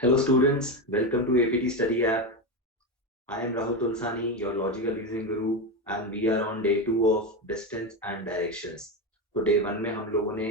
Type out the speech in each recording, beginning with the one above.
Hello students, welcome to APT Study App. I am Rahul Tulsani, your logical reasoning guru, and we are on day 2 of distance and directions. तो day 1 में हम लोगों ने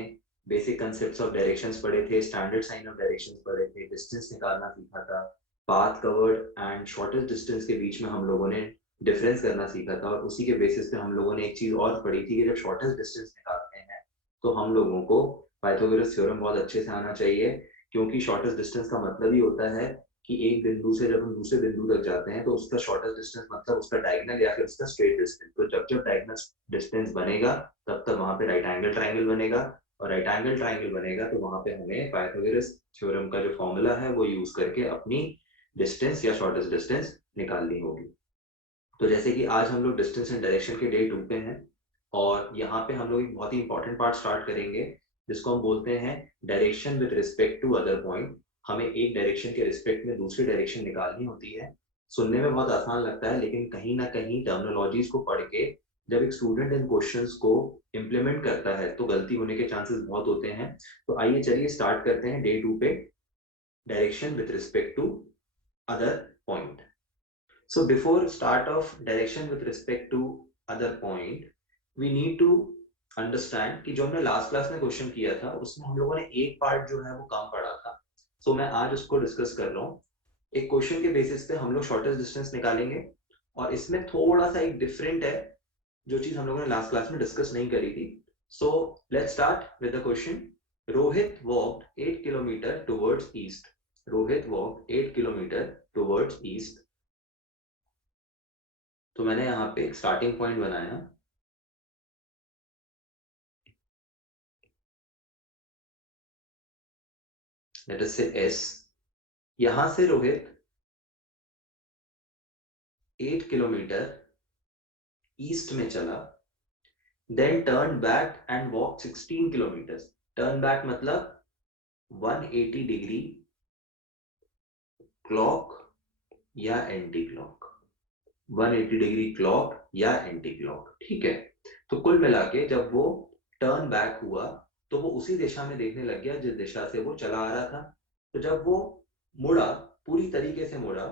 basic concepts of directions पढ़े थे, standard sign of directions पढ़े थे, distance निकालना सीखा था, path covered and shortest distance के बीच में हम लोगों ने difference करना सीखा था, और उसी के basis पे हम लोगों ने एक चीज और पढ़ी थी कि जब shortest distance निकालते हैं तो हम लोगों को पाइथागोरस थ्योरम बहुत अच्छे से आना चाहिए, क्योंकि शॉर्टेस्ट डिस्टेंस का मतलब ही होता है कि एक बिंदु से जब हम दूसरे बिंदु तक जाते हैं तो उसका शॉर्टेस्ट डिस्टेंस मतलब उसका डायगोनल या फिर उसका स्ट्रेट डिस्टेंस। तो जब जब डायगोनल डिस्टेंस बनेगा तब तक वहां पे राइट एंगल ट्राइंगल बनेगा, और राइट एंगल ट्राइंगल बनेगा तो वहां पे हमें पाइथागोरस थ्योरम का जो फॉर्मूला है वो यूज करके अपनी डिस्टेंस या शॉर्टेस्ट डिस्टेंस निकालनी होगी। तो जैसे कि आज हम लोग डिस्टेंस एंड डायरेक्शन के डे 2 पे हैं, और यहाँ पे हम लोग एक बहुत ही इंपॉर्टेंट पार्ट स्टार्ट करेंगे जिसको हम बोलते हैं direction with respect to other point. हमें एक डायरेक्शन के रिस्पेक्ट में दूसरी डायरेक्शन निकालनी होती है। सुनने में बहुत आसान लगता है, लेकिन कहीं ना कहीं टर्मिनोलॉजीज को पढ़ के जब एक स्टूडेंट इन क्वेश्चंस को इम्प्लीमेंट करता है तो गलती होने के चांसेस बहुत होते हैं। तो आइए चलिए स्टार्ट करते हैं डे 2 पे, direction with respect to other point. So before start of direction with respect to other point, we need to understand कि जो हमने लास्ट क्लास में क्वेश्चन किया था उसमें हम लोगों ने एक पार्ट जो है वो कम पढ़ा था। So मैं आज उसको डिस्कस कर रहा हूँ। एक क्वेश्चन के बेसिस पे हम लोग शॉर्टेस्ट डिस्टेंस निकालेंगे, और इसमें थोड़ा सा एक डिफरेंट है जो चीज हम लोगों ने लास्ट क्लास में डिस्कस नहीं करी थी। सो let's start with the question. Rohit walked 8 kilometre towards east. Rohit walked 8 kilometre towards east. तो मैंने यहाँ पे एक स्टार्टिंग पॉइंट बनाया, लेट अस से एस। यहां से रोहित 8 किलोमीटर ईस्ट में चला, then turn back and walk 16 kilometre. Turn back मतलब 180 डिग्री क्लॉक या एंटी क्लॉक, 180 डिग्री क्लॉक या एंटी क्लॉक, ठीक है। तो कुल मिला के जब वो टर्न बैक हुआ तो वो उसी दिशा में देखने लग गया जिस दिशा से वो चला आ रहा था। तो जब वो मुड़ा, पूरी तरीके से मुड़ा,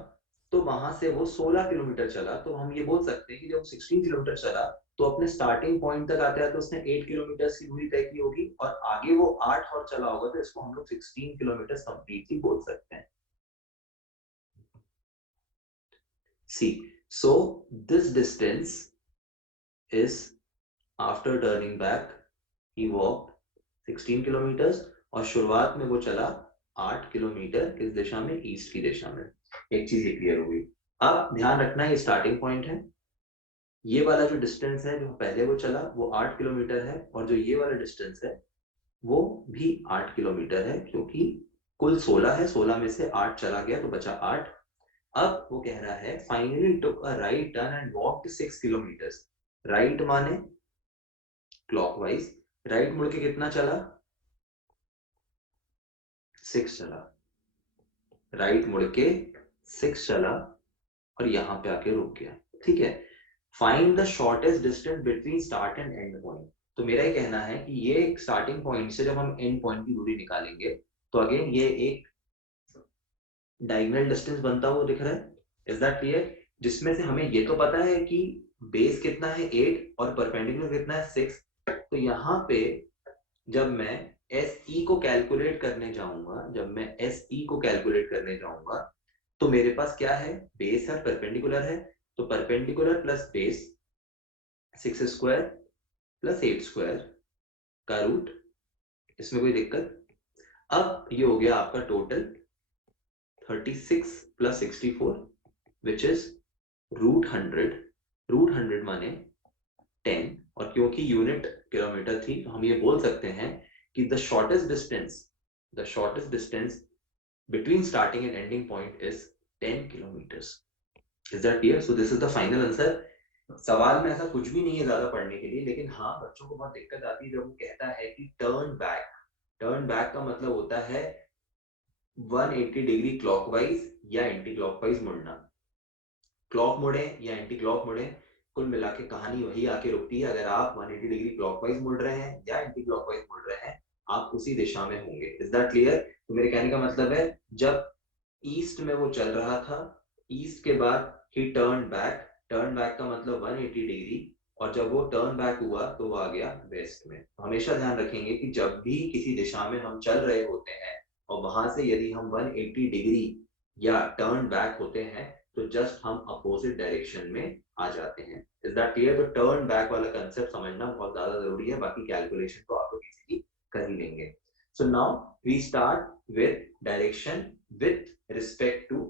तो वहां से वो 16 किलोमीटर चला। तो हम ये बोल सकते हैं कि जब 16 किलोमीटर चला तो अपने स्टार्टिंग पॉइंट तक आते आते उसने 8 किलोमीटर की दूरी तय की होगी, और आगे वो 8 और चला होगा, तो इसको हम लोग 16 किलोमीटर कंप्लीटली बोल सकते हैं। See, so this distance is after turning back he walked 16 kilometers, और शुरुआत में वो चला 8 किलोमीटर किस दिशा में, ईस्ट की दिशा में। एक चीज ये क्लियर होगी। अब ध्यान रखना ये स्टार्टिंग पॉइंट है, ये वाला जो डिस्टेंस है जो पहले वो चला वो 8 किलोमीटर है, और जो ये वाला डिस्टेंस है वो भी 8 किलोमीटर है, क्योंकि कुल 16 है, 16 में से 8 चला गया तो बचा 8। अब वो कह रहा है finally took a right turn and walked 6 kilometre. Right माने क्लॉकवाइज, राइट मुड़ के कितना चला, 6 चला। राइट मुड़ के 6 चला और यहां पे आके रुक गया, ठीक है। Find the shortest distance between start and and point. तो मेरा ये कहना है कि ये स्टार्टिंग पॉइंट से जब हम एंड पॉइंट की दूरी निकालेंगे तो अगेन ये एक डायगोनल डिस्टेंस बनता हुआ दिख रहा है। Is that clear? जिसमें से हमें ये तो पता है कि बेस कितना है 8 और परपेंडिकुलर कितना है 6। तो यहाँ पे जब मैं एस ई को कैलकुलेट करने जाऊंगा, जब मैं एस ई को कैलकुलेट करने जाऊंगा तो मेरे पास क्या है, बेस है, परपेंडिकुलर है। तो perpendicular plus base 6 square plus 8 square का रूट, इसमें कोई दिक्कत? अब ये हो गया आपका total 36 plus 64 which is root 100। Root 100 माने 10, और क्योंकि यूनिट किलोमीटर थी तो हम ये बोल सकते हैं कि the shortest distance between starting and ending point is 10 kilometers. Is that clear? So this is the final answer. सवाल में ऐसा कुछ भी नहीं है ज्यादा पढ़ने के लिए, लेकिन हाँ बच्चों को बहुत दिक्कत आती है जब वो कहता है कि टर्न बैक। टर्न बैक का मतलब होता है 180 डिग्री क्लॉकवाइज या एंटी क्लॉकवाइज मुड़ना। क्लॉक मुड़े या एंटी क्लॉक मुड़े, कुल मिला के कहानी वही आके रुकती है। अगर आप 180 डिग्री क्लॉकवाइज मुड़ रहे हैं या एंटी क्लॉकवाइज मुड़ रहे हैं, आप उसी दिशा में होंगे। Is that clear? तो मेरे कहने का मतलब है जब ईस्ट में वो चल रहा था, ईस्ट के बाद ही टर्न बैक, टर्न बैक का मतलब 180 डिग्री, और जब वो टर्न बैक हुआ तो वो आ गया वेस्ट में। हमेशा ध्यान रखेंगे कि जब भी किसी दिशा में हम चल रहे होते हैं और वहां से यदि हम 180 डिग्री या टर्न बैक होते हैं तो जस्ट हम अपोजिट डायरेक्शन में आ जाते हैं। Is that clear? तो टर्न बैक वाला कंसेप्ट समझना बहुत ज्यादा जरूरी है, बाकी कैलकुलेशन तो आप लोग इजीली कर ही लेंगे। So now we start with direction with respect to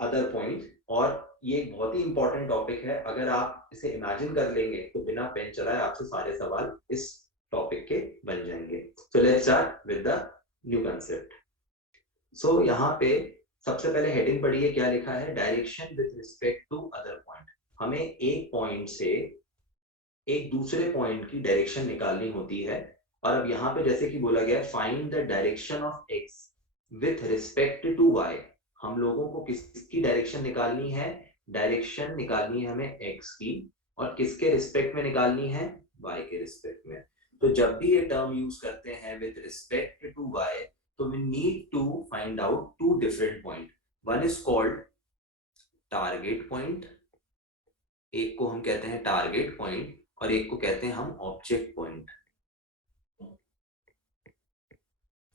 other point. और ये एक बहुत ही इंपॉर्टेंट टॉपिक है, अगर आप इसे इमेजिन कर लेंगे तो बिना पेन चलाए आपसे सारे सवाल इस टॉपिक के बन जाएंगे। So let's start with the new concept. So यहाँ पे सबसे पहले हेडिंग पढ़िए, क्या लिखा है? Direction with respect to other point. हमें एक पॉइंट से एक दूसरे पॉइंट की डायरेक्शन निकालनी होती है। और अब यहाँ पे जैसे कि बोला गया, find the direction of X with respect to Y. हम लोगों को किसकी डायरेक्शन निकालनी है? डायरेक्शन निकालनी है हमें एक्स की, और किसके रिस्पेक्ट में निकालनी है? वाई के रिस्पेक्ट में। तो जब भी ये टर्म यूज करते हैं विथ रिस्पेक्ट टू वाई, तो we need to find out two different point. One is called target point, एक को हम कहते हैं टारगेट पॉइंट, और एक को कहते हैं हम ऑब्जेक्ट पॉइंट।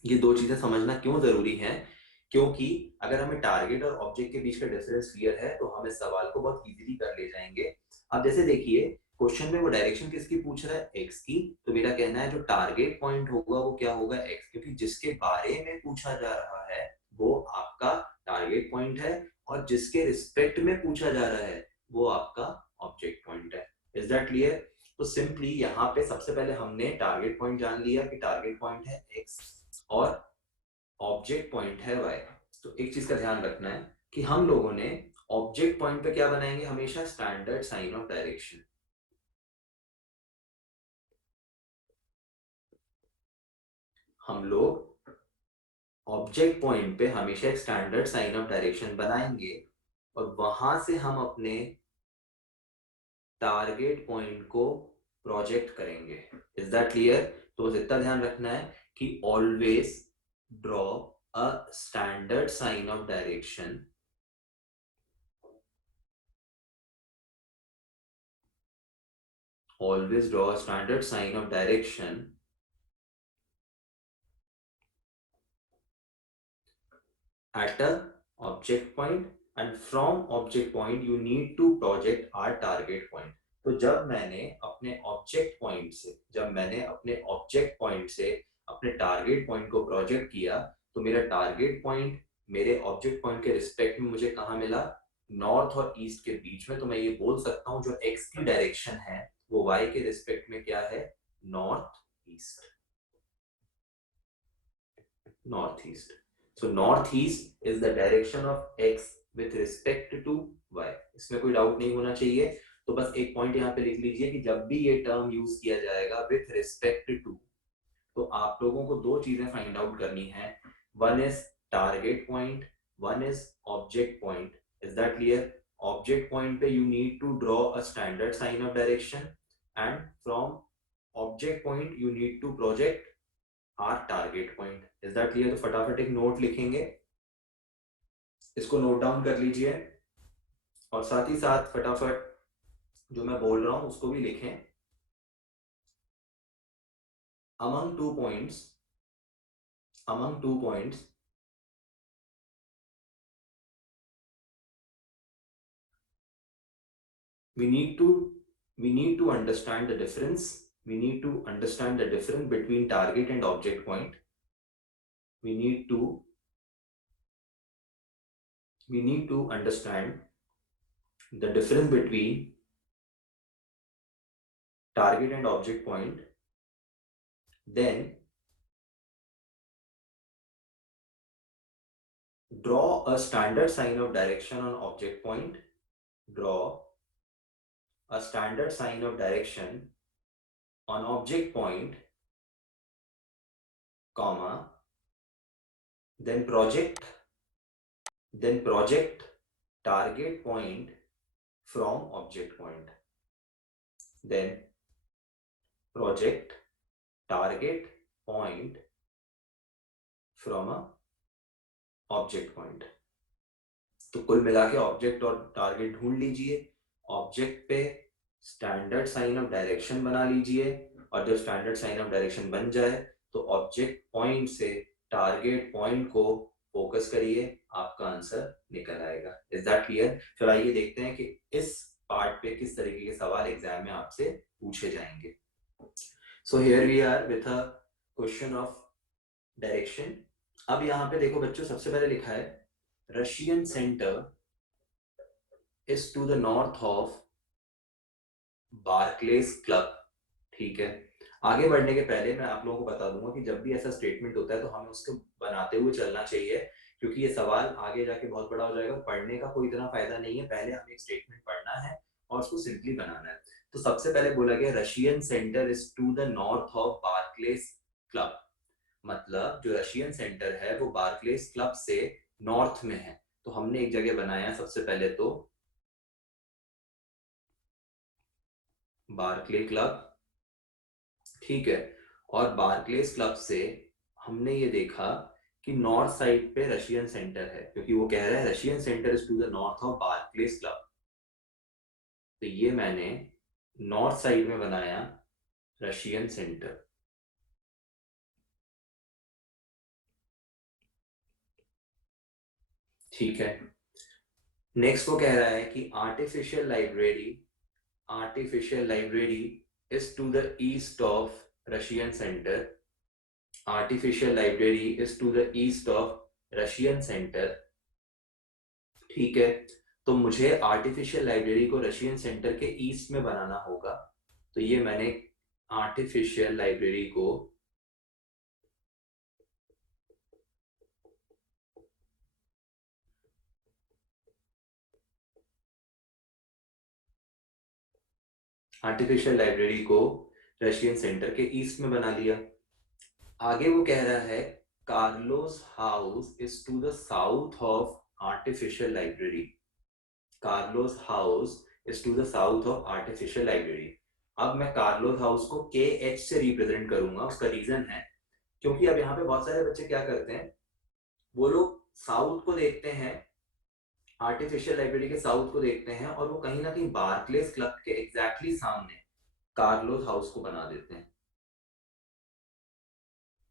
ये दो चीजें समझना क्यों जरूरी है? क्योंकि अगर हमें टारगेट और ऑब्जेक्ट के बीच का डिफरेंस क्लियर है तो हम इस सवाल को बहुत इजीली कर ले जाएंगे। अब जैसे देखिए, क्वेश्चन में वो डायरेक्शन किसकी पूछ रहा है? एक्स की। तो मेरा कहना है जो टारगेट पॉइंट होगा वो क्या होगा? एक्स, क्योंकि जिसके बारे में पूछा जा रहा है वो आपका टारगेट पॉइंट है, और जिसके रिस्पेक्ट में पूछा जा रहा है वो आपका ऑब्जेक्ट पॉइंट है। Is that clear? तो सिंपली यहाँ पे सबसे पहले हमने टारगेट पॉइंट जान लिया कि टारगेट पॉइंट है एक्स और ऑब्जेक्ट पॉइंट है वाई। तो एक चीज का ध्यान रखना है कि हम लोगों ने ऑब्जेक्ट पॉइंट पे क्या बनाएंगे? हमेशा स्टैंडर्ड साइन ऑफ डायरेक्शन। हम लोग ऑब्जेक्ट पॉइंट पे हमेशा एक स्टैंडर्ड साइन ऑफ डायरेक्शन बनाएंगे, और वहां से हम अपने टारगेट पॉइंट को प्रोजेक्ट करेंगे। Is that clear? तो बस इतना ध्यान रखना है कि always draw a standard sign of direction, always draw a standard sign of direction at a object point, and from object point you need to project our target point. तो जब मैंने अपने ऑब्जेक्ट पॉइंट से अपने target point को project किया, तो मेरा टारगेट पॉइंट मेरे ऑब्जेक्ट पॉइंट के रिस्पेक्ट में मुझे कहाँ मिला? नॉर्थ और ईस्ट के बीच में। तो मैं ये बोल सकता हूँ जो एक्स की डायरेक्शन है वो वाई के रिस्पेक्ट में क्या है? North east. northeast. So northeast is the direction of x with respect to y. इसमें कोई डाउट नहीं होना चाहिए। तो बस एक पॉइंट यहाँ पे लिख लीजिए कि जब भी ये टर्म यूज किया जाएगा विथ रिस्पेक्ट टू, तो आप लोगों को दो चीजें फाइंड आउट करनी है। One is target point, one is object point. Is that clear? Object point पे you need to draw a standard sign of direction, and from object point you need to project our target point. Is that clear? तो फटाफट एक note लिखेंगे, इसको note down कर लीजिए, और साथ ही साथ फटाफट जो मैं बोल रहा हूं उसको भी लिखें। among two points among 2 points we need to understand the difference. We need to understand the difference between target and object point. we need to understand the difference between target and object point. Then draw a standard sign of direction on object point. Draw a standard sign of direction on object point, comma, then project target point from object point. Then project target point from a object point. तो कुल मिला के object और target ढूंढ लीजिए, object पे standard sign of direction बना लीजिए, और जब स्टैंडर्ड साइन ऑफ डायरेक्शन बन जाए तो ऑब्जेक्ट पॉइंट से टारगेट पॉइंट को फोकस करिए, आपका आंसर निकल आएगा। Is that clear? चलो आइए देखते हैं कि इस पार्ट पे किस तरीके के सवाल एग्जाम में आपसे पूछे जाएंगे। So here we are with a question of direction. अब यहाँ पे देखो बच्चों, सबसे पहले लिखा है Russian centre is to the north of Barclays club. ठीक है, आगे बढ़ने के पहले मैं आप लोगों को बता दूंगा कि जब भी ऐसा स्टेटमेंट होता है तो हमें उसको बनाते हुए चलना चाहिए, क्योंकि ये सवाल आगे जाके बहुत बड़ा हो जाएगा। पढ़ने का कोई इतना फायदा नहीं है, पहले हमें एक स्टेटमेंट पढ़ना है और उसको सिंपली बनाना है। तो सबसे पहले बोला गया Russian centre is to the north of Barclays club, मतलब जो रशियन सेंटर है वो बार्कलेस क्लब से नॉर्थ में है। तो हमने एक जगह बनाया सबसे पहले तो बार्कले क्लब, ठीक है, और बार्कलेस क्लब से हमने ये देखा कि नॉर्थ साइड पे रशियन सेंटर है, क्योंकि वो कह रहा है Russian centre is to the north of Barclays club. तो ये मैंने नॉर्थ साइड में बनाया रशियन सेंटर। ठीक है, नेक्स्ट वो कह रहा है कि artificial library is to the east of Russian centre. Artificial library is to the east of Russian centre. ठीक है, तो मुझे आर्टिफिशियल लाइब्रेरी को रशियन सेंटर के ईस्ट में बनाना होगा। तो ये मैंने आर्टिफिशियल लाइब्रेरी को रशियन सेंटर के ईस्ट में बना लिया। आगे वो कह रहा है Carlos house is to the south of artificial library. Carlos house is to the south of artificial library. अब मैं कार्लोस हाउस को के एच से रिप्रेजेंट करूंगा। उसका रीजन है क्योंकि अब यहाँ पे बहुत सारे बच्चे क्या करते हैं, वो लोग साउथ को देखते हैं, आर्टिफिशियल लाइब्रेरी के साउथ को देखते हैं, और वो कहीं ना कहीं बार्कलेस क्लब के एग्जैक्टली सामने कार्लोस हाउस को बना देते हैं।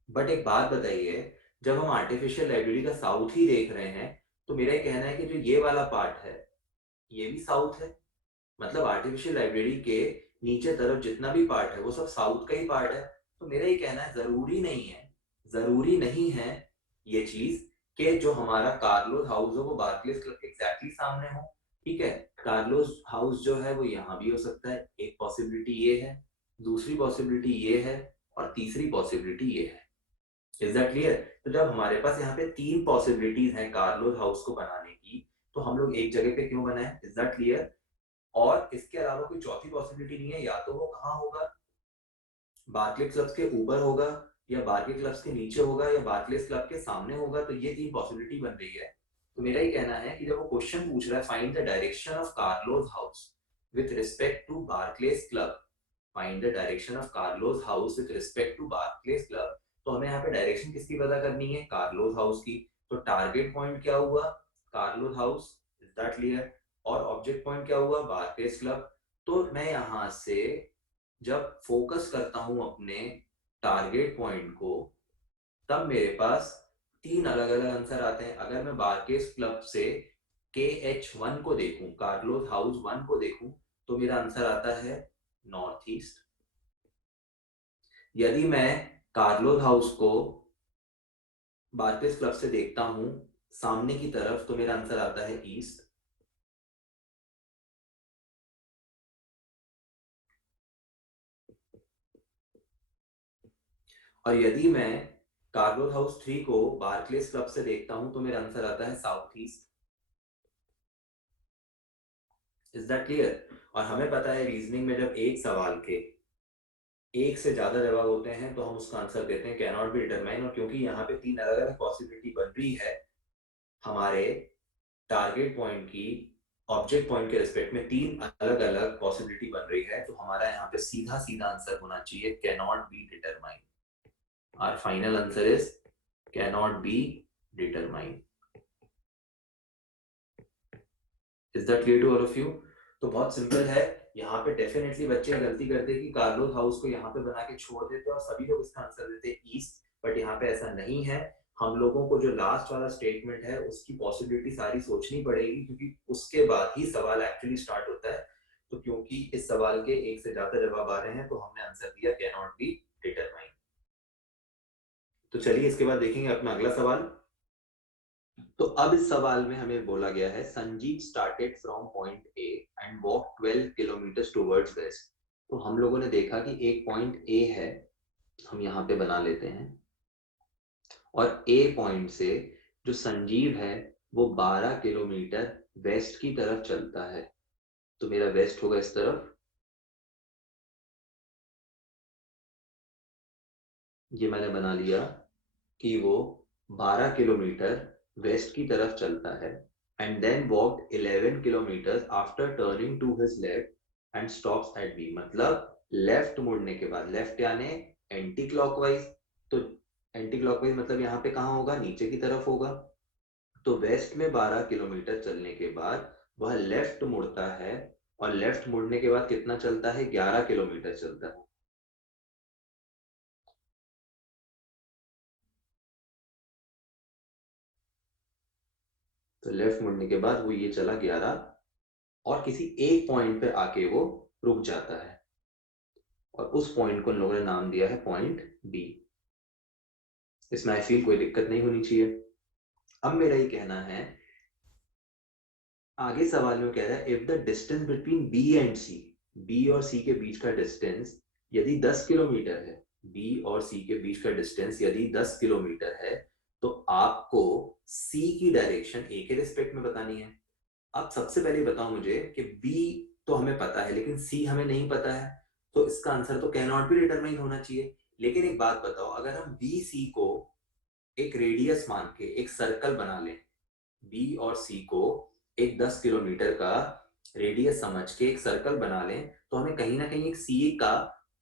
बट एक बात बताइए, जब हम आर्टिफिशियल लाइब्रेरी का साउथ ही देख रहे हैं तो मेरा ये कहना है कि जो ये वाला पार्ट है ये भी साउथ है, मतलब आर्टिफिशियल लाइब्रेरी के नीचे तरफ जितना भी पार्ट है वो सब साउथ का ही पार्ट है। तो मेरा ये कहना है जरूरी नहीं है ये चीज कि जो हमारा कार्लोस हाउस हो वो बार्कलेस क्लब के एग्जैक्टली सामने हो। ठीक है, कार्लोस हाउस जो है वो यहाँ भी हो सकता है, एक पॉसिबिलिटी ये है, दूसरी पॉसिबिलिटी ये है, और तीसरी पॉसिबिलिटी ये है। Is that clear? तो जब हमारे पास यहाँ पे तीन पॉसिबिलिटीज हैं कार्लोस हाउस को बनाने की, तो हम लोग एक जगह पे क्यों बनाए? Is that clear? और इसके अलावा कोई चौथी पॉसिबिलिटी नहीं है, या तो वो कहाँ होगा, बार्कलेस क्लब्स के ऊपर होगा, या बार्कलेस क्लब्स के नीचे होगा, या बार्कलेस क्लब के सामने होगा। तो ये तीन पॉसिबिलिटी बन रही है। तो मेरा ये कहना है कि जब वो क्वेश्चन पूछ रहा है find the direction of Carlos house with respect to Barclays club, find the direction of Carlos house with respect to Barclays club, तो हमें यहाँ पे डायरेक्शन किसकी पता करनी है? कार्लोस हाउस की। तो टारगेट पॉइंट क्या हुआ? Carlos house. Is that clear? और ऑब्जेक्ट पॉइंट क्या हुआ? Barclays club. तो मैं यहां से जब फोकस करता हूं अपने टारगेट पॉइंट को, तब मेरे पास तीन अलग अलग आंसर आते हैं। अगर मैं बार्कलेस क्लब से के एच वन को देखूं, कार्लोस हाउस वन को देखूं, तो मेरा आंसर आता है नॉर्थ ईस्ट। यदि मैं कार्लोस हाउस को बार्कलेस क्लब से देखता हूं सामने की तरफ, तो मेरा आंसर आता है ईस्ट। और यदि मैं कार्लोस हाउस थ्री को बार्कलेस क्लब से देखता हूं तो मेरा आंसर आता है south east. Is that clear? और हमें पता है रीजनिंग में जब एक सवाल के एक से ज्यादा जवाब होते हैं तो हम उसका आंसर देते हैं कैन नॉट बी डिटरमाइन। और क्योंकि यहाँ पे तीन अलग अलग पॉसिबिलिटी बन रही है हमारे टारगेट पॉइंट की ऑब्जेक्ट पॉइंट के रिस्पेक्ट में, तीन अलग अलग पॉसिबिलिटी बन रही है, तो हमारा यहाँ पे सीधा सीधा आंसर होना चाहिए can not be determine. Our final answer is can not be determine. Is that clear to all of you? तो बहुत सिंपल है। यहाँ पे डेफिनेटली बच्चे गलती करते हैं कि कार्लोस हाउस को यहाँ पे बना के छोड़ देते और सभी लोग इसका आंसर देते हैं ईस्ट, बट यहाँ पे ऐसा नहीं है। हम लोगों को जो लास्ट वाला स्टेटमेंट है उसकी पॉसिबिलिटी सारी सोचनी पड़ेगी, क्योंकि उसके बाद ही सवाल एक्चुअली स्टार्ट होता है। तो क्योंकि इस सवाल के एक से ज्यादा जवाब आ रहे हैं तो हमने आंसर दिया कैन नॉट बी डिटरमाइन। तो चलिए इसके बाद देखेंगे अपना अगला सवाल। तो अब इस सवाल में हमें बोला गया है Sanjeev started from point A and walk 12 kilometre towards waste. तो हम लोगों ने देखा कि एक पॉइंट ए है, हम यहाँ पे बना लेते हैं, और ए पॉइंट से जो संजीव है वो 12 किलोमीटर वेस्ट की तरफ चलता है। तो मेरा वेस्ट होगा इस तरफ, ये मैंने बना लिया कि वो 12 किलोमीटर वेस्ट की तरफ चलता है and then walk 11 kilometre after turning to his left and stops at B. मतलब लेफ्ट मुड़ने के बाद, लेफ्ट यानी एंटी क्लॉकवाइज, तो एंटी क्लॉकवाइज मतलब यहाँ पे कहाँ होगा, नीचे की तरफ होगा। तो वेस्ट में 12 किलोमीटर चलने के बाद वह लेफ्ट मुड़ता है, और लेफ्ट मुड़ने के बाद कितना चलता है, 11 किलोमीटर चलता है। तो लेफ्ट मुड़ने के बाद वो ये चला 11, और किसी एक पॉइंट पे आके वो रुक जाता है, और उस पॉइंट को इन लोगों ने नाम दिया है पॉइंट बी। इसमें आई फील कोई दिक्कत नहीं होनी चाहिए। अब मेरा ये कहना है, आगे सवाल में कह रहा है if the distance between B and C, B और सी के बीच का डिस्टेंस यदि 10 किलोमीटर है, बी और सी के बीच का डिस्टेंस यदि 10 किलोमीटर है, तो आपको सी की डायरेक्शन ए के रिस्पेक्ट में बतानी है। अब सबसे पहले बताओ मुझे कि बी तो हमें पता है लेकिन सी हमें नहीं पता है, तो इसका आंसर तो कैन नॉट बी डिटरमाइन होना चाहिए। लेकिन एक बात बताओ, अगर हम बी सी को एक रेडियस मान के एक सर्कल बना लें, बी और सी को एक 10 किलोमीटर का रेडियस समझ के एक सर्कल बना लें, तो हमें कहीं ना कहीं एक सी का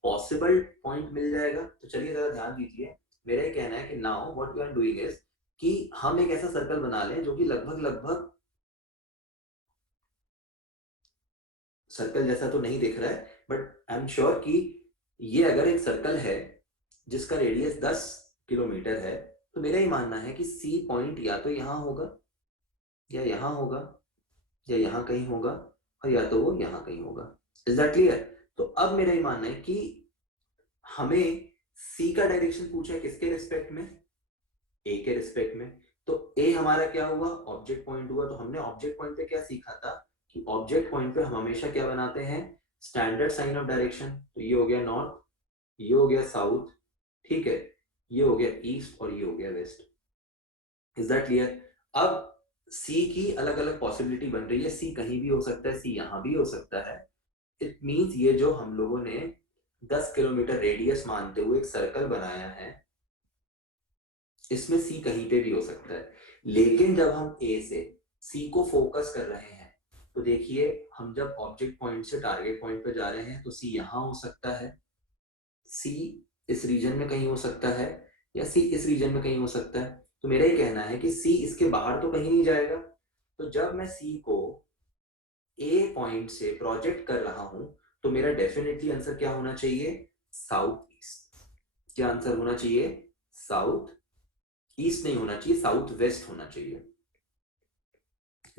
पॉसिबल पॉइंट मिल जाएगा। तो चलिए जरा ध्यान दीजिए, मेरा ये कहना है कि now what we are doing is कि हम एक ऐसा सर्कल बना लें जो कि लगभग लगभग सर्कल जैसा तो नहीं दिख रहा है, बट आई एम श्योर कि ये अगर एक सर्कल है जिसका रेडियस 10 किलोमीटर है, तो मेरा ही मानना है कि सी पॉइंट या तो यहाँ होगा, या यहाँ होगा, या यहाँ कहीं होगा, और या तो वो यहाँ कहीं होगा। Is that clear? तो अब मेरा ही मानना है कि हमें सी का डायरेक्शन पूछा है किसके रिस्पेक्ट में, ए के रिस्पेक्ट में। तो ए हमारा क्या हुआ, ऑब्जेक्ट पॉइंट हुआ। तो हमने ऑब्जेक्ट पॉइंट पे क्या सीखा था कि ऑब्जेक्ट पॉइंट पे हम हमेशा क्या बनाते हैं, स्टैंडर्ड साइन ऑफ डायरेक्शन। तो ये हो गया नॉर्थ, ये हो गया साउथ, ठीक है, ये हो गया ईस्ट, और ये हो गया वेस्ट। Is that clear? अब सी की अलग अलग पॉसिबिलिटी बन रही है, सी कहीं भी हो सकता है, सी यहां भी हो सकता है। इट मीन्स ये जो हम लोगों ने 10 किलोमीटर रेडियस मानते हुए एक सर्कल बनाया है, इसमें सी कहीं पे भी हो सकता है। लेकिन जब हम ए से सी को फोकस कर रहे हैं, तो देखिए हम जब ऑब्जेक्ट पॉइंट से टारगेट पॉइंट पे जा रहे हैं, तो सी यहां हो सकता है, सी इस रीजन में कहीं हो सकता है, या सी इस रीजन में कहीं हो सकता है। तो मेरा ये कहना है कि सी इसके बाहर तो कहीं नहीं जाएगा। तो जब मैं सी को ए पॉइंट से प्रोजेक्ट कर रहा हूं, तो मेरा डेफिनेटली आंसर क्या होना चाहिए, साउथ ईस्ट। क्या आंसर होना चाहिए, साउथ ईस्ट नहीं होना चाहिए, साउथ वेस्ट होना चाहिए।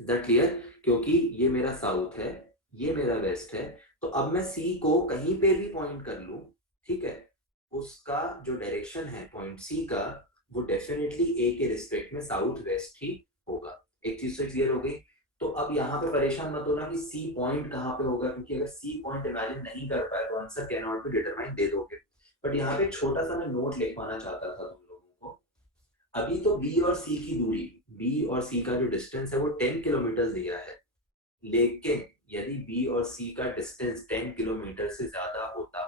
Is that clear? क्योंकि ये मेरा साउथ है, ये मेरा वेस्ट है। तो अब मैं सी को कहीं पे भी पॉइंट कर लूं, ठीक है, उसका जो डायरेक्शन है पॉइंट सी का, वो डेफिनेटली ए के रिस्पेक्ट में साउथ वेस्ट ही होगा। एक चीज तो क्लियर हो गई। तो अब यहाँ पे परेशान मत होना कि सी पॉइंट कहाँ पे होगा, क्योंकि अगर सी पॉइंट इमेजिन नहीं कर पाए तो answer can not be determine दे दोगे। बट यहाँ पे छोटा सा मैं नोट लिखवाना चाहता था तुम लोगों को। अभी तो बी और सी की दूरी, बी और सी का जो डिस्टेंस है वो 10 किलोमीटर दिया है। लेकिन यदि बी और सी का डिस्टेंस 10 किलोमीटर से ज्यादा होता,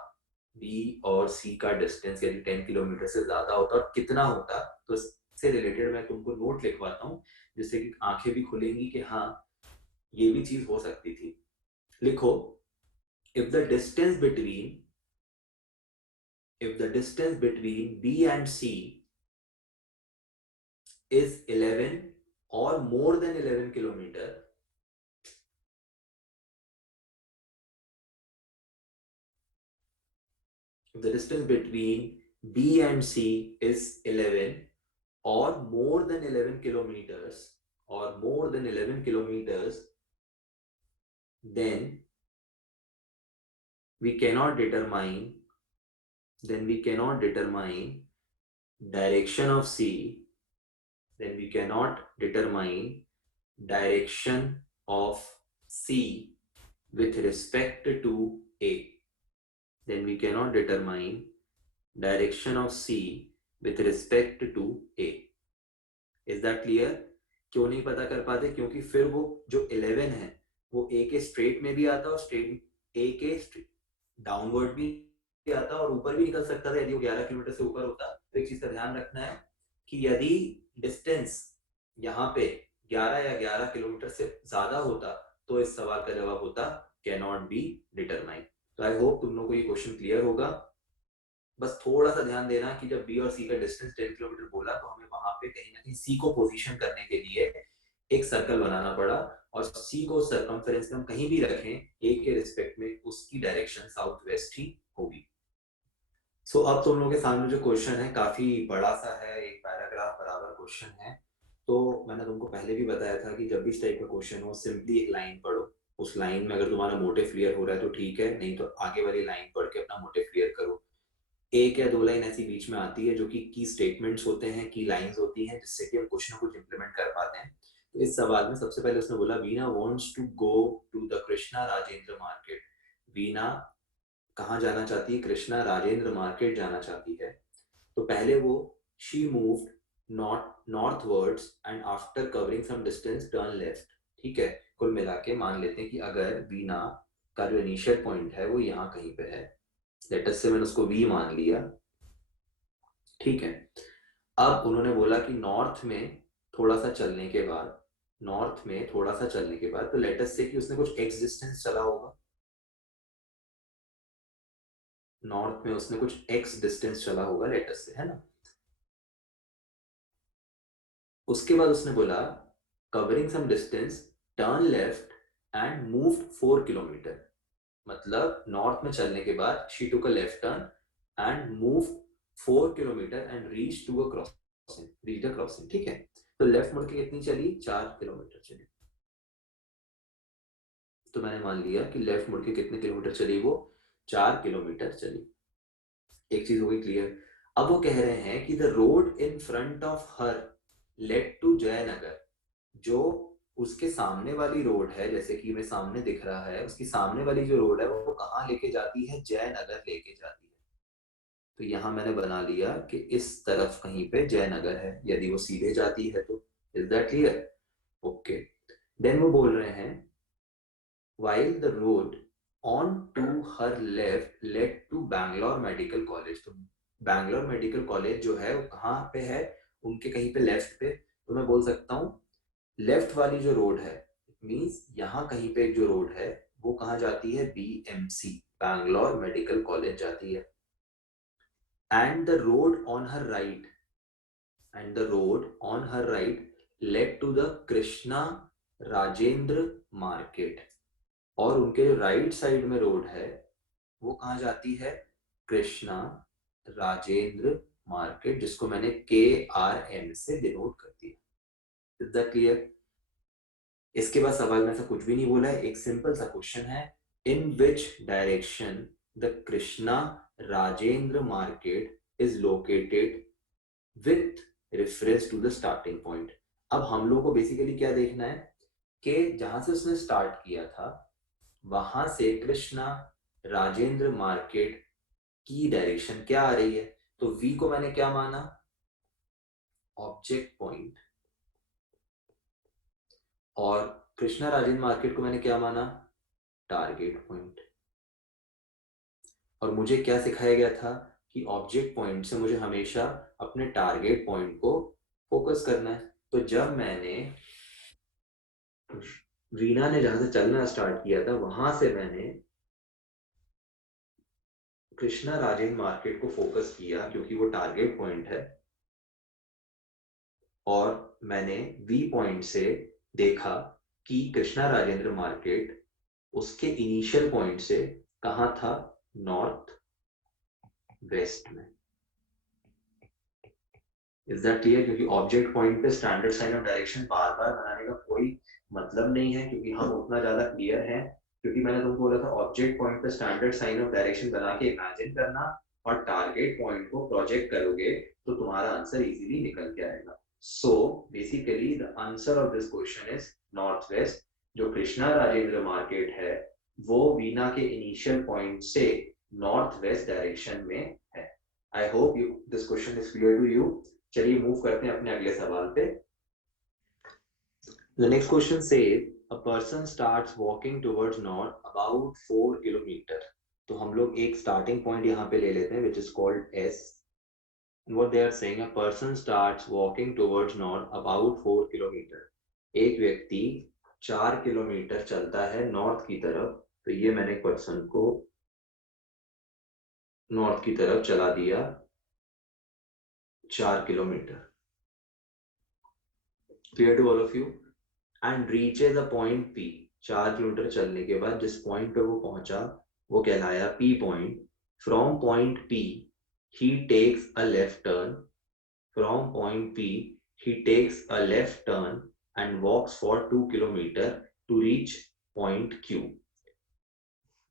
बी और सी का डिस्टेंस यदि 10 किलोमीटर से ज्यादा होता और कितना होता, तो इससे रिलेटेड मैं तुमको नोट लिखवाता हूँ, जिससे कि आंखें भी खुलेंगी कि हाँ ये भी चीज हो सकती थी। लिखो, if the distance between B and C is 11 or more than 11 kilometer, the distance between B and C is 11 or more than 11 kilometers or more than 11 kilometers, then we cannot determine direction of C, then we cannot determine direction of C with respect to A. Then we cannot determine direction of C with respect to A. Is that clear? क्यों नहीं पता कर पाते? क्योंकि फिर वो जो 11 है वो A के स्ट्रेट में भी आता और स्ट्रेट A के डाउनवर्ड भी आता और ऊपर भी निकल सकता था यदि वो 11 किलोमीटर से ऊपर होता। तो एक चीज का ध्यान रखना है कि यदि डिस्टेंस यहाँ पे 11 या 11 किलोमीटर से ज्यादा होता तो इस सवाल का जवाब होता कैनॉट बी डिटरमाइन। तो आई होप तुम लोग को ये क्वेश्चन क्लियर होगा। बस थोड़ा सा ध्यान देना कि जब बी और सी का डिस्टेंस 10 किलोमीटर बोला तो हमें वहां पे कहीं ना कहीं सी को पोजीशन करने के लिए एक सर्कल बनाना पड़ा और सी को सर्कमफेरेंस में हम कहीं भी रखें ए के रिस्पेक्ट में उसकी डायरेक्शन साउथ वेस्ट ही होगी। सो अब तुम लोगों के सामने जो क्वेश्चन है काफी बड़ा सा है, एक पैराग्राफ बराबर क्वेश्चन है। तो मैंने तुमको पहले भी बताया था कि जब भी इस टाइप का क्वेश्चन हो सिंपली एक लाइन पढ़ो, उस लाइन में अगर तुम्हारा मोटिव क्लियर हो रहा है तो ठीक है, नहीं तो आगे वाली लाइन पढ़ के अपना मोटिव क्लियर करो। एक या दो लाइन ऐसी बीच में आती है जो कि की स्टेटमेंट्स होते हैं, की लाइंस होती हैं जिससे कि हम कुछ ना कुछ इंप्लीमेंट कर पाते हैं। तो इस सवाल में सबसे पहले उसने बोला Veena wants to go to the Krishna Rajendra market. Veena कहाँ जाना चाहती है? कृष्णा राजेंद्र मार्केट जाना चाहती है। तो पहले वो she moved northwards and after covering some distance turn left. ठीक है, कुल मिला के मान लेते हैं कि अगर वीना का जो इनिशियल पॉइंट है वो यहाँ कहीं पे है, लेटस से मैंने उसको वी मान लिया। ठीक है, अब उन्होंने बोला कि नॉर्थ में थोड़ा सा चलने के बाद, तो लेटस से कि उसने कुछ एक्स डिस्टेंस चला होगा, नॉर्थ में उसने कुछ एक्स डिस्टेंस चला होगा लेटस से, है ना। उसके बाद उसने बोला covering some distance turn left and move 4 kilometre. मतलब नॉर्थ में चलने के बाद she took a left turn and move 4 kilometre and reach to a crossing. ठीक है, तो लेफ्ट मुड़ के कितनी चली? 4 किलोमीटर चली। तो मैंने मान लिया कि लेफ्ट मुड़ के कितने किलोमीटर चली? वो 4 किलोमीटर चली। एक चीज हो गई क्लियर। अब वो कह रहे हैं कि the road in front of her led to Jayanagar. जो उसके सामने वाली रोड है, जैसे कि मैं सामने दिख रहा है, उसकी सामने वाली जो रोड है वो कहाँ लेके जाती है? जयनगर लेके जाती है। तो यहां मैंने बना लिया कि इस तरफ कहीं पे जयनगर है, यदि वो सीधे जाती है तो। Is that clear? Okay, then वो बोल रहे हैं while the road on to her left led to Bangalore Medical College। तो बैंगलोर मेडिकल कॉलेज जो है वो कहाँ पे है? उनके कहीं पे लेफ्ट पे। तो मैं बोल सकता हूँ लेफ्ट वाली जो रोड है, मींस यहाँ कहीं पे एक जो रोड है वो कहाँ जाती है? बीएमसी, बैंगलोर मेडिकल कॉलेज जाती है। And the road on her right led to the Krishna Rajendra market. और उनके जो राइट साइड में रोड है वो कहाँ जाती है? कृष्णा राजेंद्र मार्केट, जिसको मैंने KRM से डिनोट कर दिया। Is that clear? इसके बाद सवाल में ऐसा कुछ भी नहीं बोला है, एक सिंपल सा क्वेश्चन है in which direction the Krishna Rajendra market is located with reference to the starting point. अब हम लोग को बेसिकली क्या देखना है कि जहां से उसने स्टार्ट किया था वहां से कृष्णा राजेंद्र मार्केट की डायरेक्शन क्या आ रही है। तो V को मैंने क्या माना? Object point. और कृष्णा राजेंद्र मार्केट को मैंने क्या माना? Target point. और मुझे क्या सिखाया गया था कि ऑब्जेक्ट पॉइंट से मुझे हमेशा अपने टारगेट पॉइंट को फोकस करना है। तो जब मैंने रीना ने जहां से चलना स्टार्ट किया था वहां से मैंने कृष्णा राजेंद्र मार्केट को फोकस किया क्योंकि वो टारगेट पॉइंट है। और मैंने वी पॉइंट से देखा कि कृष्णा राजेंद्र मार्केट उसके इनिशियल पॉइंट से कहाँ था? नॉर्थ वेस्ट में। Is that clear? क्योंकि ऑब्जेक्ट पॉइंट पे स्टैंडर्ड साइन ऑफ डायरेक्शन बार बार बनाने का कोई मतलब नहीं है, क्योंकि हम उतना ज्यादा क्लियर हैं। क्योंकि मैंने तुमको बोला था ऑब्जेक्ट पॉइंट पे स्टैंडर्ड साइन ऑफ डायरेक्शन बना के इमेजिन करना और टारगेट पॉइंट को प्रोजेक्ट करोगे तो तुम्हारा आंसर इजीली निकल के आएगा। So basically the answer of this question is north west. जो कृष्णा राजेंद्र मार्केट है वो वीना के इनिशियल पॉइंट से नॉर्थ वेस्ट डायरेक्शन में है। I hope you this question is clear to you. चलिए मूव करते हैं अपने अगले सवाल पे। The next question says a person starts walking towards north about 4 kilometre. तो हम लोग एक स्टार्टिंग पॉइंट यहाँ पे ले लेते हैं which is called S. And what they are saying, a person starts walking towards north about 4 kilometre. एक व्यक्ति 4 किलोमीटर चलता है नॉर्थ की तरफ। तो ये मैंने पर्सन को नॉर्थ की तरफ चला दिया 4 kilometre. Clear to all of you? And reaches a point P. 4 kilometre चलने के बाद जिस पॉइंट पे वो पहुंचा वो कहलाया P point. From point P he takes a left turn. From point P he takes a left turn and walks for 2 kilometre to reach point Q.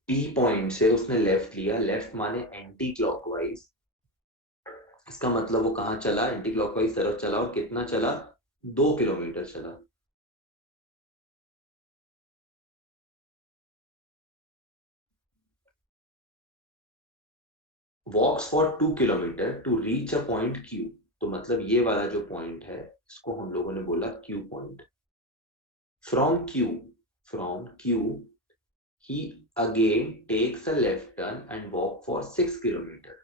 P point से उसने लेफ्ट लिया, लेफ्ट माने anti clockwise. इसका मतलब वो कहाँ चला? Anti clockwise तरफ चला। और कितना चला? 2 किलोमीटर चला। Walks for 2 kilometre to reach a point Q. तो मतलब ये वाला जो पॉइंट है इसको हम लोगों ने बोला Q point. From Q he again takes a left turn and walk for 6 kilometre.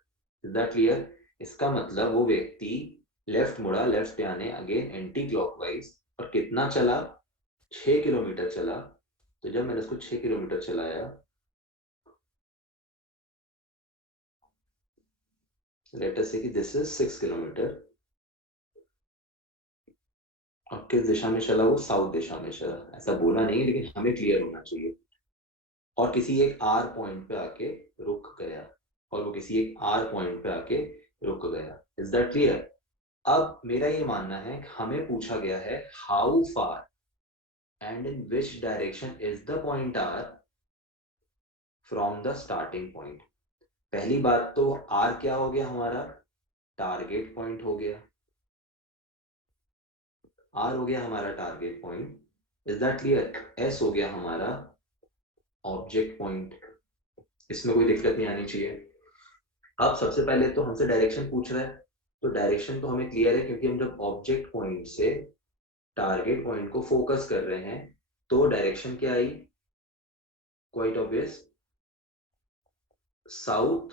Is that clear? इसका मतलब वो व्यक्ति लेफ्ट मुड़ा, लेफ्ट यानी अगेन एंटी क्लॉकवाइज, और कितना चला? 6 किलोमीटर चला। तो जब मैंने इसको 6 किलोमीटर चलाया, लेट अस से कि दिस इज 6 किलोमीटर, और किस दिशा में चला? वो साउथ दिशा में चला। ऐसा बोला नहीं, लेकिन हमें क्लियर होना चाहिए। और किसी एक आर पॉइंट पे आके रुक गया, और वो किसी एक आर पॉइंट पे आके रुक गया। Is that clear? अब मेरा ये मानना है कि हमें पूछा गया है how far and in which direction is the point R from the starting point. पहली बात तो आर क्या हो गया हमारा? टारगेट पॉइंट हो गया। आर हो गया हमारा target point. Is that clear? S हो गया हमारा ऑब्जेक्ट पॉइंट। इसमें कोई दिक्कत नहीं आनी चाहिए। अब सबसे पहले तो हमसे डायरेक्शन पूछ रहा है, तो डायरेक्शन तो हमें क्लियर है, क्योंकि हम जब ऑब्जेक्ट पॉइंट से टारगेट पॉइंट को फोकस कर रहे हैं तो डायरेक्शन क्या आई? Quite obvious, south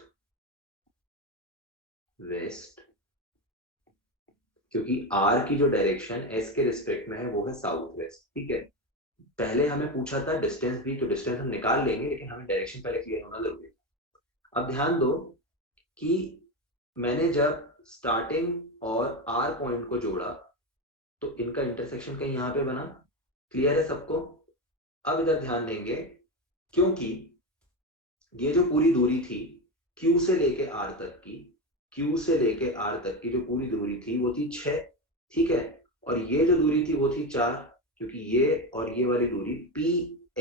west. क्योंकि आर की जो डायरेक्शन एस के रिस्पेक्ट में है वो है साउथ वेस्ट। ठीक है, पहले हमें पूछा था डिस्टेंस भी, तो डिस्टेंस हम निकाल लेंगे, लेकिन हमें डायरेक्शन पहले क्लियर होना जरूरी है। अब ध्यान दो कि मैंने जब स्टार्टिंग और आर पॉइंट को जोड़ा तो इनका इंटरसेक्शन कहीं यहाँ पे बना। क्लियर है सबको? अब इधर ध्यान देंगे, क्योंकि ये जो पूरी दूरी थी Q से लेके R तक की, Q से लेके R तक की जो पूरी दूरी थी वो थी 6। ठीक है, और ये जो दूरी थी वो थी 4, क्योंकि ये और ये वाली दूरी P,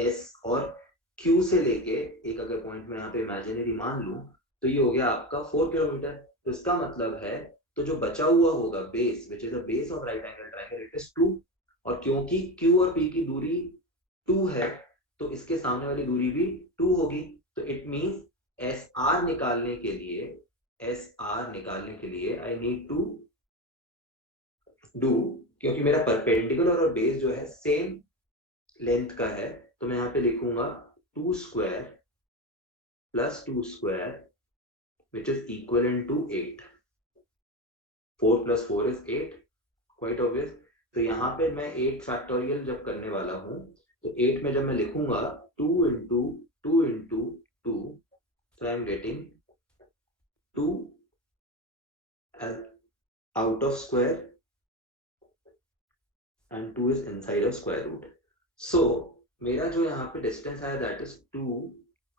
S और Q से लेके एक अगर पॉइंट में यहाँ पे इमेजिनरी मान लूं तो ये हो गया आपका 4 किलोमीटर। तो इसका मतलब है तो जो बचा हुआ होगा base, which is the base of right angle triangle, it is 2। और क्योंकि Q और P की दूरी 2 है तो इसके सामने वाली दूरी भी 2 होगी। तो इट मींस एस आर निकालने के लिए, आई नीड टू डू, क्योंकि मेरा परपेंडिकुलर और बेस जो है सेम लेंथ का है, तो मैं यहाँ पे लिखूंगा 2 square plus 2 square which is equal to 8। 4 plus 4 is 8, quite obvious. तो यहाँ पे मैं 8 फैक्टोरियल जब करने वाला हूँ तो 8 में जब मैं लिखूंगा 2 into 2 into 2, so I am getting 2 as out of square and 2 is inside of square root. So मेरा जो यहाँ पे डिस्टेंस आया that is 2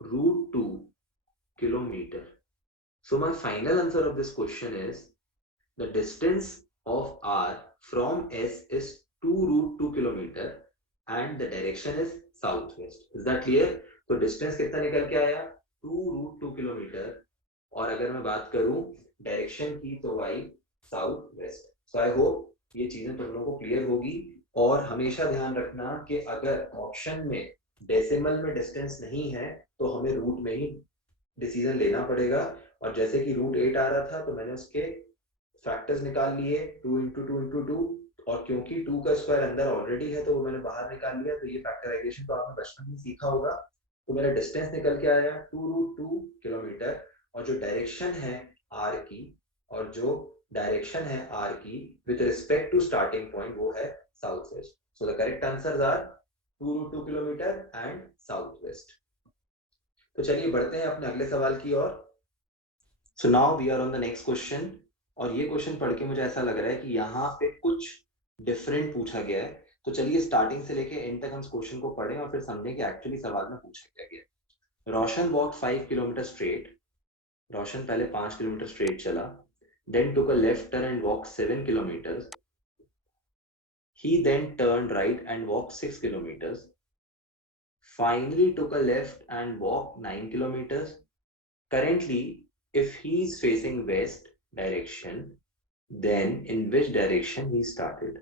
root 2 kilometre. So my final answer of this question is the distance of R from S is 2√2 kilometer and the direction is southwest. Is that clear? तो distance कितना निकल के आया 2√2 किलोमीटर और अगर मैं बात करूं डायरेक्शन की तो आई south west. So I hope ये चीजें तुम लोगों को क्लियर होगी और हमेशा ध्यान रखना कि अगर ऑप्शन में डेसिमल में डिस्टेंस नहीं है तो हमें रूट में ही डिसीजन लेना पड़ेगा. और जैसे कि रूट 8 आ रहा था तो मैंने उसके फैक्टर्स निकाल लिए 2 इंटू 2 इंटू 2 और क्योंकि 2 का स्क्वायर अंदर ऑलरेडी है तो वो मैंने बाहर निकाल लिया. तो ये फैक्टराइजेशन तो आपने बचपन में सीखा होगा. तो मेरा डिस्टेंस निकल के आया 2√2 किलोमीटर और जो डायरेक्शन है आर की और जो डायरेक्शन है आर की with respect to starting point वो है south west. So the correct answers are 2√2 kilometre and south west. तो चलिए बढ़ते हैं अपने अगले सवाल की ओर. So now we are on the next question और ये क्वेश्चन पढ़ के मुझे ऐसा लग रहा है कि यहाँ पे कुछ डिफरेंट पूछा गया है. तो चलिए स्टार्टिंग से लेके एंड तक हम इस क्वेश्चन को पढ़ें और फिर समझें कि एक्चुअली सवाल में पूछा क्या गया. Roshan walk 5 kilometre straight. Roshan पहले 5 किलोमीटर स्ट्रेट चला. Then took a left turn and walk 7 kilometres. He then turned right and walked 6 kilometers. Finally took a left and walked 9 kilometers. Currently, if he is facing west direction, then in which direction he started?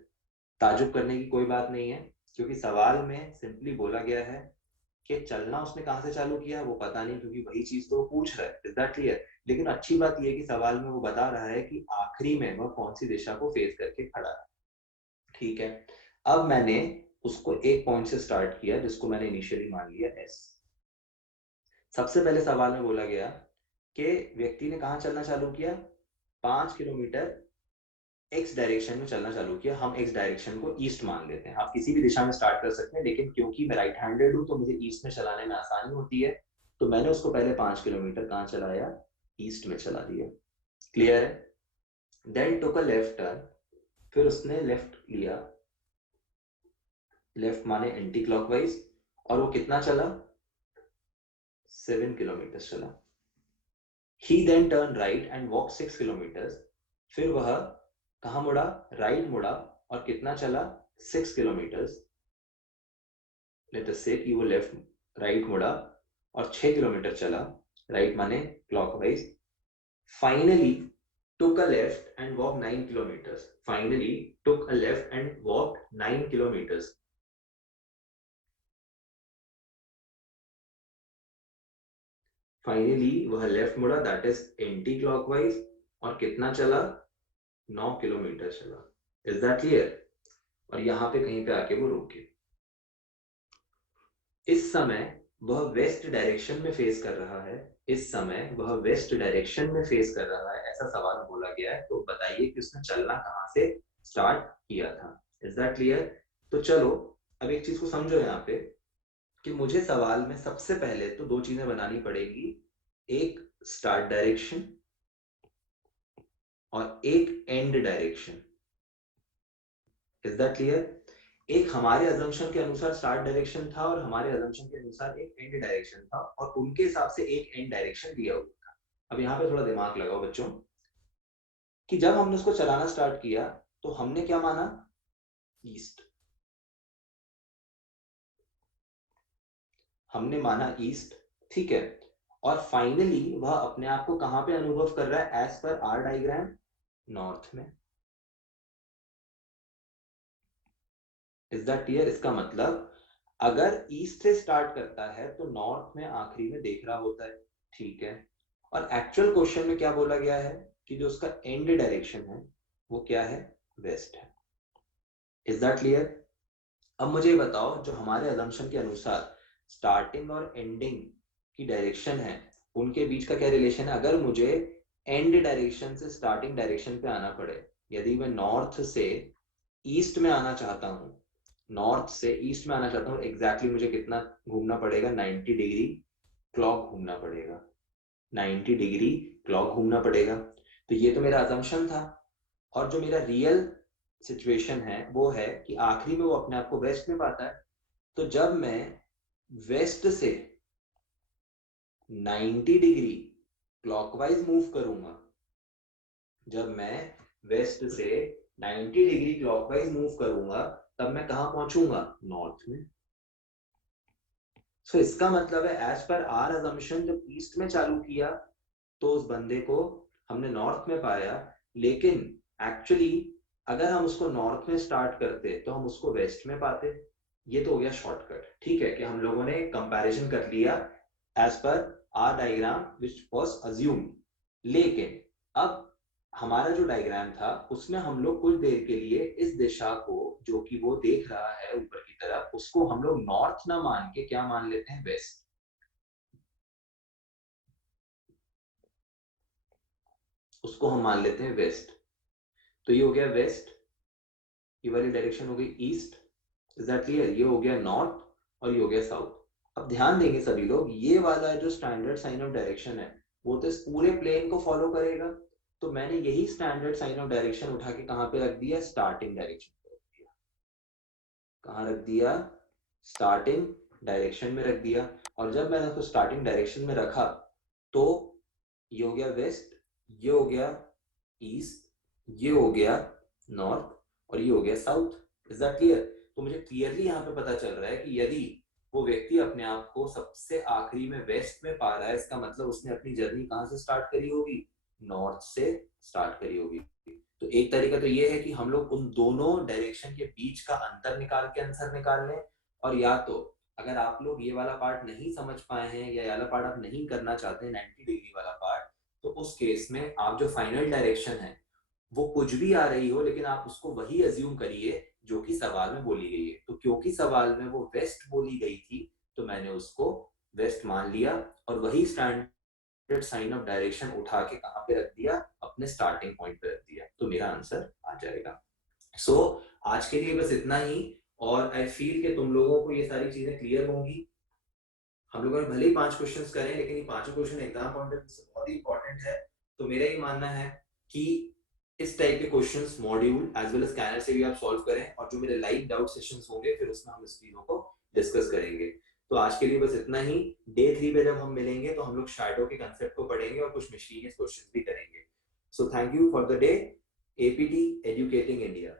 ताजुब करने की कोई बात नहीं है क्योंकि सवाल में सिंपली बोला गया है कि चलना उसने कहां से चालू किया वो पता नहीं क्योंकि वही चीज तो वो पूछ रहा है. Is that clear? लेकिन अच्छी बात यह है कि सवाल में वो बता रहा है कि आखिरी में वह कौन सी दिशा को फेस करके खड़ा है. ठीक है. अब मैंने उसको एक पॉइंट से स्टार्ट किया जिसको मैंने इनिशियली मान लिया एस. सबसे पहले सवाल में बोला गया कि व्यक्ति ने कहां चलना चालू किया 5 किलोमीटर एक्स डायरेक्शन में चलना चालू किया. हम एक्स डायरेक्शन को ईस्ट मान लेते हैं. आप किसी भी दिशा में स्टार्ट कर सकते हैं लेकिन क्योंकि मैं राइट हैंडेड हूं तो मुझे ईस्ट में चलाने में आसानी होती है. तो मैंने उसको पहले 5 किलोमीटर कहां चलाया ईस्ट में चला दिया. क्लियर है? Then took a left turn. फिर उसने लेफ्ट लिया. लेफ्ट माने एंटी क्लॉकवाइज और वो कितना चला 7 किलोमीटर चला. He then turned right and walked 6 kilometers. फिर वह कहाँ मुड़ा राइट मुड़ा और कितना चला 6 किलोमीटर्स. लेट अस से कि वो लेफ्ट राइट मुड़ा और 6 किलोमीटर चला. राइट माने clockwise. Finally took a left and walked 9 kilometers. Finally took a left and walked 9 kilometers. Finally वह लेफ्ट मुड़ा दैट इज एंटी क्लॉकवाइज और कितना चला 9 किलोमीटर चला. Is that clear? और यहाँ पे कहीं पे आके वो रुके. इस समय वह वेस्ट डायरेक्शन में फेस कर रहा है. इस समय वह वेस्ट डायरेक्शन में फेस कर रहा है ऐसा सवाल बोला गया है. तो बताइए कि उसने चलना कहाँ से स्टार्ट किया था. Is that clear? तो चलो अब एक चीज को समझो यहाँ पे कि मुझे सवाल में सबसे पहले तो दो चीजें बनानी पड़ेगी. एक स्टार्ट डायरेक्शन और एक and direction. Is that clear? एक हमारे अजम्पशन के अनुसार स्टार्ट डायरेक्शन था और हमारे अजम्पशन के अनुसार एक एंड डायरेक्शन था और उनके हिसाब से एक एंड डायरेक्शन दिया हुआ था. अब यहाँ पे थोड़ा दिमाग लगाओ बच्चों कि जब हमने उसको चलाना स्टार्ट किया तो हमने क्या माना ईस्ट. हमने माना ईस्ट. ठीक है. और फाइनली वह अपने आप को कहां पे अनुभव कर रहा है एज पर आर डायग्राम नॉर्थ में. Is that clear? इसका मतलब अगर ईस्ट से स्टार्ट करता है तो नॉर्थ में आखिरी में देख रहा होता है. ठीक है. और एक्चुअल क्वेश्चन में क्या बोला गया है कि जो उसका एंड डायरेक्शन है वो क्या है वेस्ट है. Is that clear? अब मुझे बताओ जो हमारे अजम्पशन के अनुसार स्टार्टिंग और एंडिंग की डायरेक्शन है उनके बीच का क्या रिलेशन है. अगर मुझे एंड डायरेक्शन से स्टार्टिंग डायरेक्शन पे आना पड़े, यदि मैं नॉर्थ से ईस्ट में आना चाहता हूं, नॉर्थ से ईस्ट में आना चाहता हूं, एग्जैक्टली मुझे कितना घूमना पड़ेगा 90 डिग्री क्लॉक घूमना पड़ेगा. 90 डिग्री क्लॉक घूमना पड़ेगा. तो ये तो मेरा अजम्पशन था और जो मेरा रियल सिचुएशन है वो है कि आखिरी में वो अपने आप को वेस्ट में पाता है. तो जब मैं वेस्ट से 90 डिग्री क्लॉकवाइज मूव करूंगा, जब मैं वेस्ट से 90 डिग्री क्लॉकवाइज मूव करूंगा, तब मैं कहां पहुंचूंगा? नॉर्थ में। सो इसका मतलब है एज पर आर अजम्पशन जब ईस्ट में चालू किया तो उस बंदे को हमने नॉर्थ में पाया, लेकिन एक्चुअली अगर हम उसको नॉर्थ में स्टार्ट करते तो हम उसको वेस्ट में पाते। ये तो हो गया शॉर्टकट। ठीक है कि हम लोगों ने कंपैरिजन कर लिया एज पर our diagram which was assumed, लेकिन अब हमारा जो डायग्राम था उसमें हम लोग कुछ देर के लिए इस दिशा को जो कि वो देख रहा है ऊपर की तरफ, उसको हम लोग नॉर्थ ना मान के क्या मान लेते हैं? वेस्ट। उसको हम मान लेते हैं वेस्ट। तो ये हो गया वेस्ट, ये वाली डायरेक्शन हो गई ईस्ट। Is that clear? ये हो गया नॉर्थ और ये हो गया साउथ। अब ध्यान देंगे सभी लोग, ये वाला जो स्टैंडर्ड साइन ऑफ डायरेक्शन है वो तो इस पूरे प्लेन को फॉलो करेगा। तो मैंने यही स्टैंडर्ड साइन ऑफ डायरेक्शन उठा के कहां पे रख दिया? स्टार्टिंग डायरेक्शन पे रख दिया। कहां रख दिया? स्टार्टिंग डायरेक्शन में रख दिया। और जब मैंने उसको स्टार्टिंग डायरेक्शन में रखा तो ये हो गया वेस्ट, ये हो गया ईस्ट, ये हो गया नॉर्थ और ये हो गया साउथ। Is that clear? तो मुझे क्लियरली यहाँ पे पता चल रहा है कि यदि वो व्यक्ति अपने आप को सबसे आखिरी में वेस्ट में पा रहा है, इसका मतलब उसने अपनी जर्नी कहाँ से स्टार्ट करी होगी? नॉर्थ से स्टार्ट करी होगी। तो एक तरीका तो ये है कि हम लोग उन दोनों डायरेक्शन के बीच का अंतर निकाल के आंसर निकाल लें, और या तो अगर आप लोग ये वाला पार्ट नहीं समझ पाए हैं या ये वाला पार्ट आप नहीं करना चाहते हैं 90 डिग्री वाला पार्ट, तो उस केस में आप जो फाइनल डायरेक्शन है वो कुछ भी आ रही हो, लेकिन आप उसको वही अज्यूम करिए जो कि सवाल में बोली गई है। तो क्योंकि सवाल में वो वेस्ट बोली गई थी तो मैंने उसको वेस्ट मान लिया और वही स्टैंडर्ड साइन ऑफ डायरेक्शन उठा के कहां पे रख दिया? अपने स्टार्टिंग पॉइंट पे रख दिया। तो मेरा आंसर आ जाएगा। सो आज के लिए बस इतना ही। और आई फील कि तुम लोगों को ये सारी चीजें क्लियर होंगी। हम लोगों ने भले ही 5 क्वेश्चंस करें, लेकिन ये पांचों क्वेश्चन एग्जाम पॉइंट से बहुत ही इंपॉर्टेंट है। तो मेरा ये मानना है कि इस टाइप के questions module as well as scanner से भी आप सॉल्व करें, और जो मेरे लाइव डाउट सेशंस होंगे फिर उसमें हम इस चीजों को डिस्कस करेंगे। तो आज के लिए बस इतना ही। डे 3 पे जब हम मिलेंगे तो हम लोग शैडो के कंसेप्ट को पढ़ेंगे और कुछ मशीनियस क्वेश्चंस भी करेंगे। So thank you for the day. APT educating India.